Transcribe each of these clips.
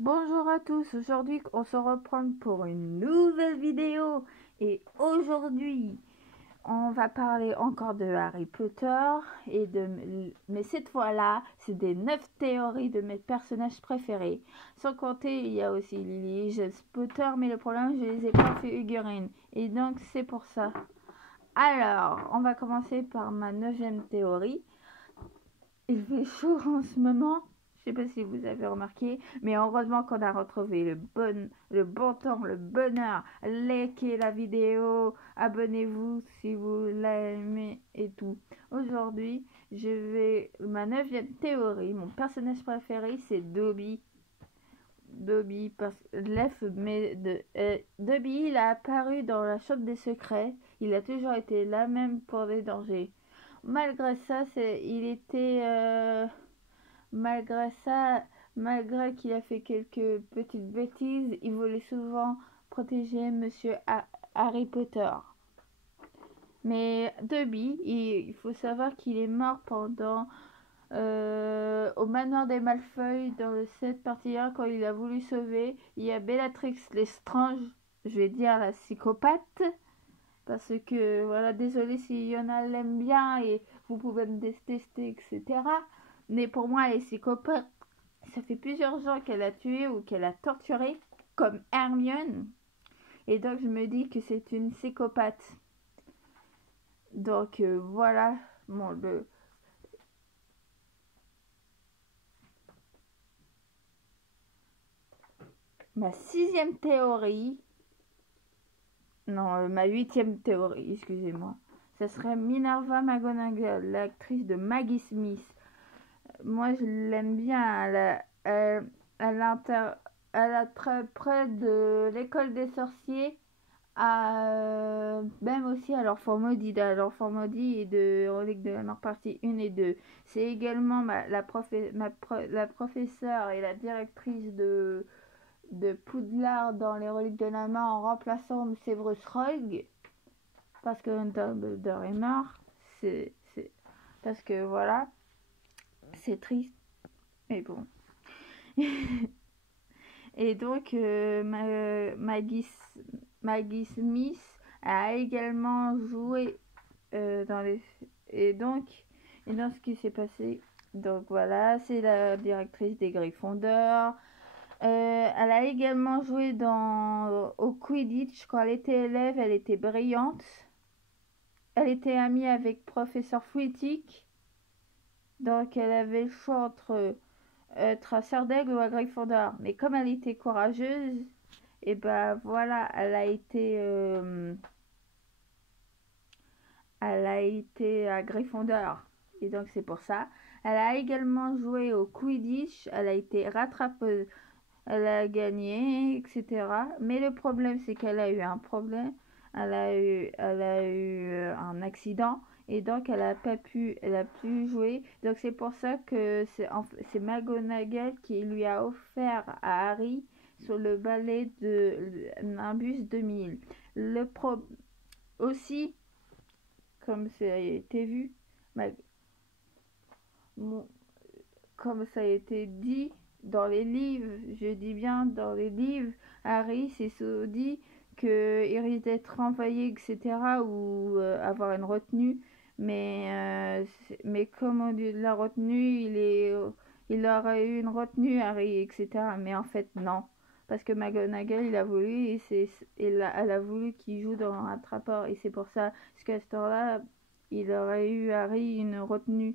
Bonjour à tous, aujourd'hui on se reprend pour une nouvelle vidéo et aujourd'hui on va parler encore de Harry Potter mais cette fois-là c'est des 9 théories de mes personnages préférés. Sans compter il y a aussi Lily et James Potter, mais le problème je les ai pas fait figurines et donc c'est pour ça. Alors on va commencer par ma 9e théorie. Il fait chaud en ce moment. Je sais pas si vous avez remarqué, mais heureusement qu'on a retrouvé le bon temps, le bonheur. Likez la vidéo, abonnez-vous si vous l'aimez et tout. Aujourd'hui, ma 9e théorie, mon personnage préféré, c'est Dobby. Dobby, Dobby, il a apparu dans la chambre des secrets. Il a toujours été là, même pour les dangers. Malgré ça, malgré ça, malgré qu'il a fait quelques petites bêtises, il voulait souvent protéger Monsieur Harry Potter. Mais Dobby, il faut savoir qu'il est mort au manoir des Malfoy dans le 7 partie 1 quand il a voulu sauver. Il y a Bellatrix Lestrange, je vais dire la psychopathe, parce que voilà, désolé si y en a l'aiment bien et vous pouvez me détester, etc. Mais pour moi, elle est psychopathe. Ça fait plusieurs gens qu'elle a tué ou qu'elle a torturé, comme Hermione. Et donc je me dis que c'est une psychopathe. Donc voilà, bon, ma 6e théorie, non, ma 8e théorie, excusez-moi. Ça serait Minerva McGonagall, l'actrice de Maggie Smith. Moi, je l'aime bien. Elle, inter- elle a très près de l'école des sorciers, même aussi à l'Enfant Maudit, et de Relique de la Mort partie 1 et 2. C'est également la professeure et la directrice de Poudlard dans les Reliques de la Mort en remplaçant Severus Rogue, parce que Dumbledore est mort. Parce que voilà, c'est triste, mais bon. Et donc, Maggie Smith a également joué dans les. Et donc, et dans ce qui s'est passé. Donc voilà, c'est la directrice des Gryffondors. Elle a également joué au Quidditch. Quand elle était élève, elle était brillante. Elle était amie avec professeur Flitwick. Donc elle avait le choix entre être à Serdaigle ou à Gryffondor. Mais comme elle était courageuse, et ben voilà, elle a été à Gryffondor. Et donc c'est pour ça. Elle a également joué au Quidditch. Elle a été rattrapeuse. Elle a gagné, etc. Mais le problème, c'est qu'elle a eu un problème. Elle a eu un accident. Et donc, elle a pu jouer. Donc, c'est pour ça que c'est McGonagall qui lui a offert à Harry sur le ballet de Nimbus 2000. Aussi, comme ça a été vu, comme ça a été dit dans les livres, je dis bien dans les livres, Harry s'est dit qu'il risque d'être renvoyé, etc. ou avoir une retenue. Mais comme on dit la retenue, il aurait eu une retenue, Harry, etc. Mais en fait, non. Parce que McGonagall, il a voulu, elle a voulu qu'il joue dans un trappeur. Et c'est pour ça, parce qu'à ce temps-là, il aurait eu, Harry, une retenue.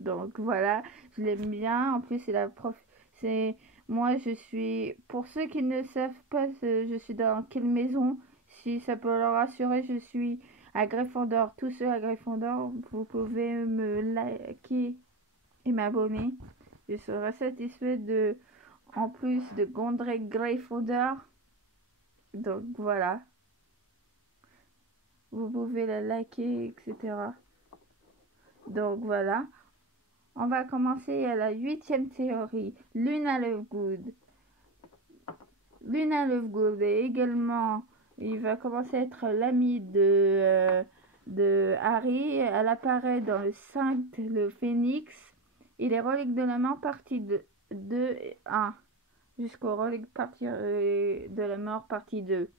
Donc voilà, je l'aime bien. En plus, c'est la prof. C'est moi, je suis. Pour ceux qui ne savent pas, je suis dans quelle maison. Si ça peut leur rassurer, je suis à Gryffondor. Tous ceux à Gryffondor, vous pouvez me liker et m'abonner. Je serai satisfait en plus de Gondrek Gryffondor. Donc voilà, vous pouvez la liker, etc. Donc voilà. On va commencer à la 8e théorie, Luna Lovegood. Luna Lovegood est également, il va commencer à être l'ami de Harry. Elle apparaît dans le 5, le Phénix, et les Reliques de la Mort partie 2 et 1. jusqu'au relique de la mort partie 2.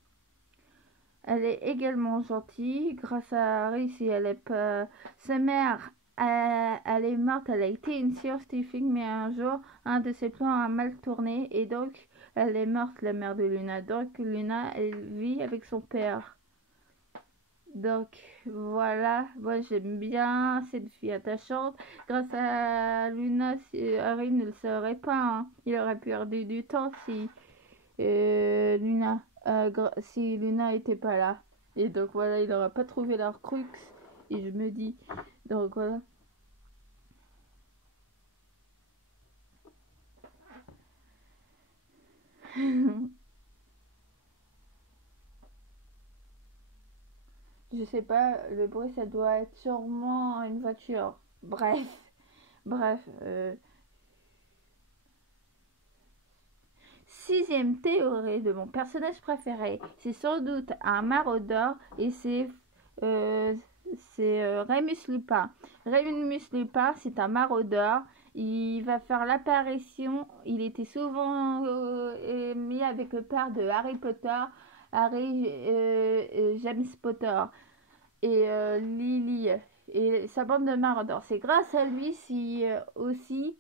Elle est également gentille grâce à Harry si elle est pas... Sa mère, elle est morte, elle a été une scientifique, mais un jour, un de ses plans a mal tourné et donc elle est morte, la mère de Luna. Donc Luna, elle vit avec son père. Donc voilà, moi j'aime bien cette fille attachante. Grâce à Luna, Harry ne le saurait pas, hein. Il aurait perdu du temps si si Luna était pas là. Et donc voilà, il n'aurait pas trouvé leur crux. Et je me dis, donc voilà. Je sais pas, le bruit ça doit être sûrement une voiture. Bref, bref. Sixième théorie de mon personnage préféré, c'est sans doute un maraudeur et euh, Remus Lupin. Remus Lupin, c'est un maraudeur. Il va faire l'apparition. Il était souvent mis avec le père de Harry Potter, James Potter et Lily et sa bande de maraudeurs. C'est grâce à lui si aussi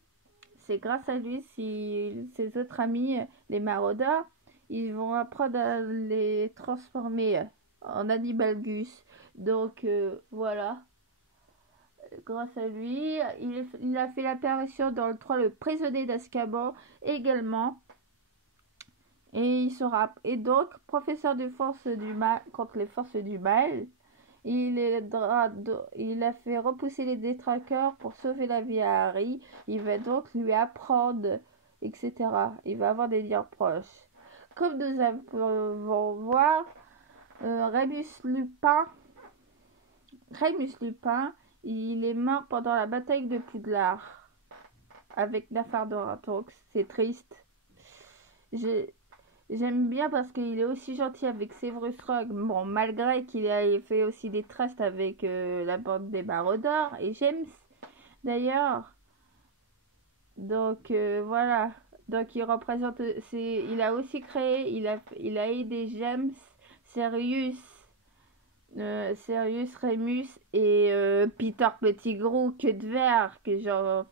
c'est grâce à lui si ses autres amis, les maraudeurs, ils vont apprendre à les transformer en animalgus. Donc voilà, grâce à lui, il a fait l'apparition dans le 3, le prisonnier d'Azkaban également. Et donc professeur de force du mal contre les forces du mal. Il a fait repousser les détraqueurs pour sauver la vie à Harry. Il va donc lui apprendre, etc. Il va avoir des liens proches. Comme nous allons voir, Remus Lupin, il est mort pendant la bataille de Poudlard avec Nafardora-Tonks. C'est triste. J'aime bien parce qu'il est aussi gentil avec Severus Rogue. Bon, malgré qu'il ait fait aussi des trusts avec la bande des maraudeurs et James d'ailleurs. Donc voilà. Donc il représente. Il a aussi créé. Il a aidé James, Sirius, Remus et Peter Pettigrew, que de verre que genre.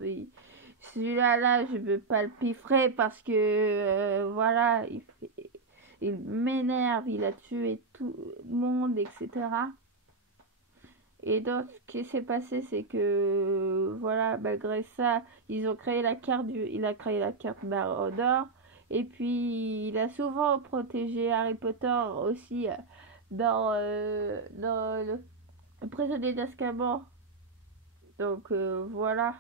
Celui-là, je veux pas le piffrer parce que voilà, il m'énerve, il a tué tout le monde, etc. Et donc, ce qui s'est passé, c'est que, voilà, malgré ça, il a créé la carte Barodor. Et puis, il a souvent protégé Harry Potter aussi dans le prisonnier d'Azkaban. Donc, voilà.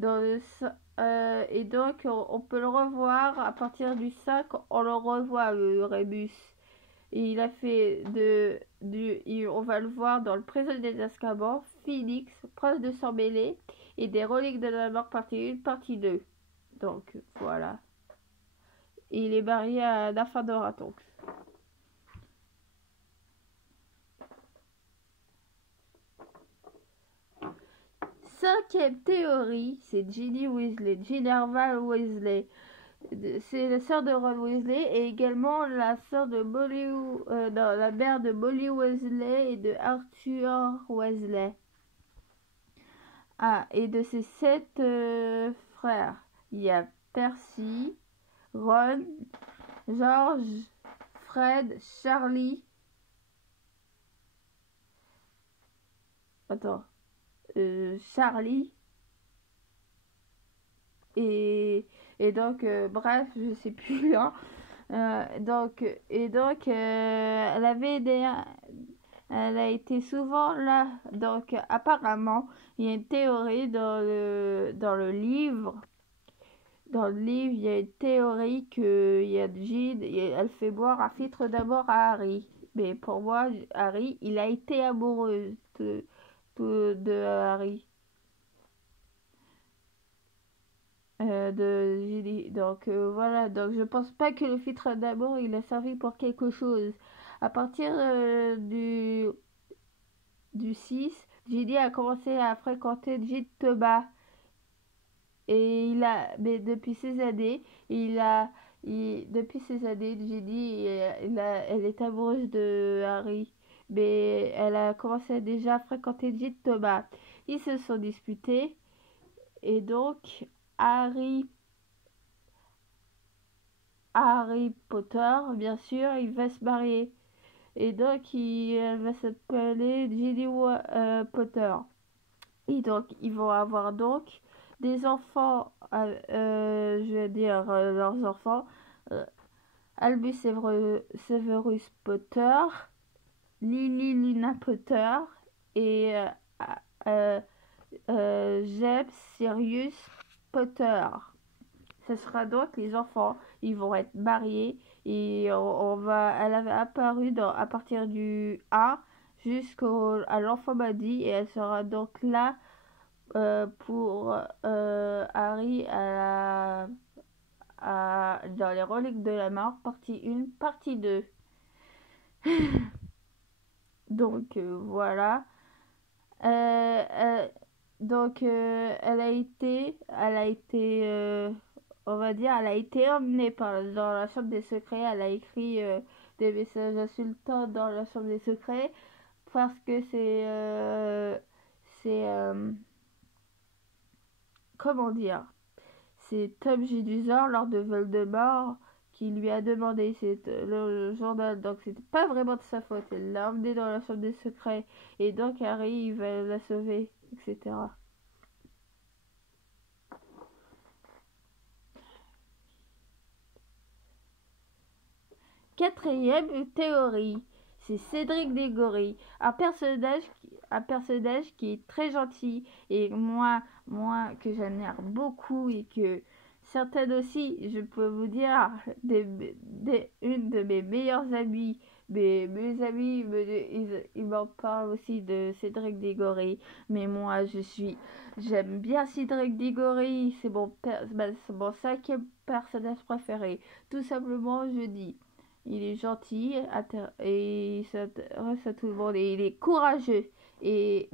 Et donc, on peut le revoir à partir du 5, on le revoit, le Rébus. Et il a fait on va le voir dans le prisonnier d'Azkaban, Phoenix, Prince de sang mêlé et des reliques de la mort partie 1, partie 2. Donc voilà. Et il est marié à Nafadora Tonks. Cinquième théorie, c'est Ginny Weasley, Ginevra Weasley. C'est la sœur de Ron Weasley et également la sœur de la mère de Molly Weasley et de Arthur Weasley. Ah, et de ses 7 frères, il y a Percy, Ron, George, Fred, Charlie. Attends. Charlie. Et donc, bref, je sais plus. Hein. Elle a été souvent là. Donc, apparemment, il y a une théorie dans le livre. Dans le livre, il y a une théorie que il y a Gide, elle fait boire un filtre d'abord à Harry. Mais pour moi, Harry, il a été amoureux de Harry. De Julie. Donc voilà, donc je pense pas que le filtre d'amour il a servi pour quelque chose. À partir du 6, Julie a commencé à fréquenter Gide Thomas. Et mais depuis ces années, depuis ces années, Ginny, elle est amoureuse de Harry. Mais elle a commencé déjà à fréquenter Ginny Thomas. Ils se sont disputés. Et donc, Harry Potter, bien sûr, il va se marier. Et donc, elle va s'appeler Ginny Potter. Et donc, ils vont avoir donc des enfants, je vais dire leurs enfants, Albus Severus Potter, Lily Luna Potter et James Sirius Potter. Ce sera donc les enfants. Ils vont être mariés et elle avait apparu à partir du 1 jusqu'à l'enfant maudit et elle sera donc là pour Harry dans les reliques de la mort, partie 1, partie 2. Donc voilà. Donc elle a été on va dire, elle a été emmenée dans la chambre des secrets. Elle a écrit des messages insultants dans la chambre des secrets parce que comment dire, c'est Tom Jedusor, lors de Voldemort, qui lui a demandé, c'est le journal, donc c'était pas vraiment de sa faute. Elle l'a emmené dans la chambre des secrets et donc Harry il va la sauver, etc. Quatrième théorie, c'est Cédric Diggory, un personnage qui est très gentil et moi que j'admire beaucoup et que certaines aussi, je peux vous dire, une de mes meilleures amies, mes amis, ils m'en parlent aussi de Cédric Diggory, mais moi j'aime bien Cédric Diggory, c'est mon 5e personnage préféré. Tout simplement, je dis. Il est gentil et il s'intéresse à tout le monde et il est courageux. Et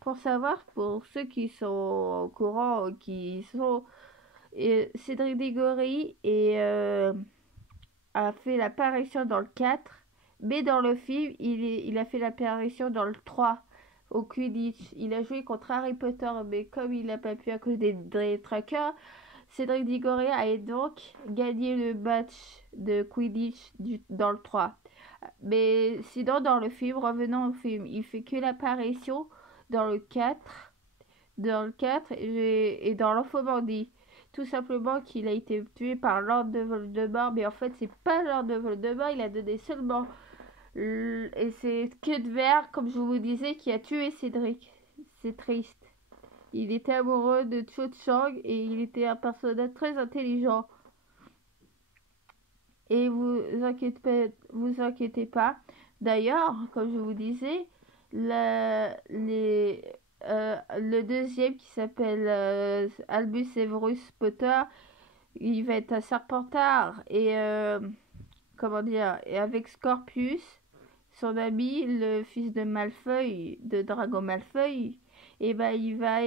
pour savoir, pour ceux qui sont au courant, Cédric Diggory a fait l'apparition dans le 4, mais dans le film, il a fait l'apparition dans le 3 au Quidditch. Il a joué contre Harry Potter, mais comme il n'a pas pu à cause des trackers, Cédric Diggory a donc gagné le match de Quidditch dans le 3. Mais sinon, dans le film, revenons au film, il fait que l'apparition dans le 4, et dans l'Infobandie. Tout simplement qu'il a été tué par Lord de Voldemort, mais en fait, c'est pas Lord de Voldemort, il a donné seulement. Et c'est Queue de Verre, comme je vous disais, qui a tué Cédric. C'est triste. Il était amoureux de Cho Chang et il était un personnage très intelligent. Et vous inquiétez pas. D'ailleurs, comme je vous disais, le deuxième qui s'appelle Albus Severus Potter, il va être un Serpentard et comment dire, et avec Scorpius, son ami, le fils de Malfoy, de Drago Malfoy. Et ben il va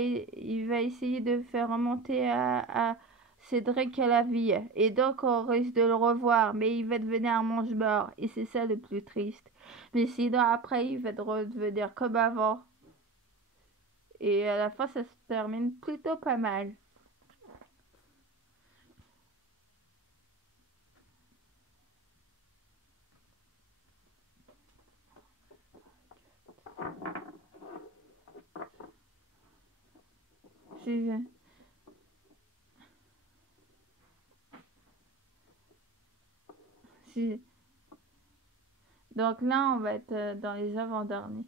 essayer de faire remonter à Cédric à la vie. Et donc on risque de le revoir, mais il va devenir un mange-mort. Et c'est ça le plus triste. Mais sinon après il va redevenir comme avant. Et à la fin ça se termine plutôt pas mal. Donc là, on va être dans les avant-derniers.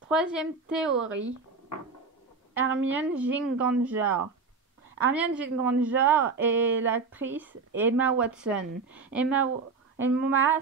Troisième théorie, Hermione Gingranger. Hermione Gingranger est l'actrice Emma Watson. Emma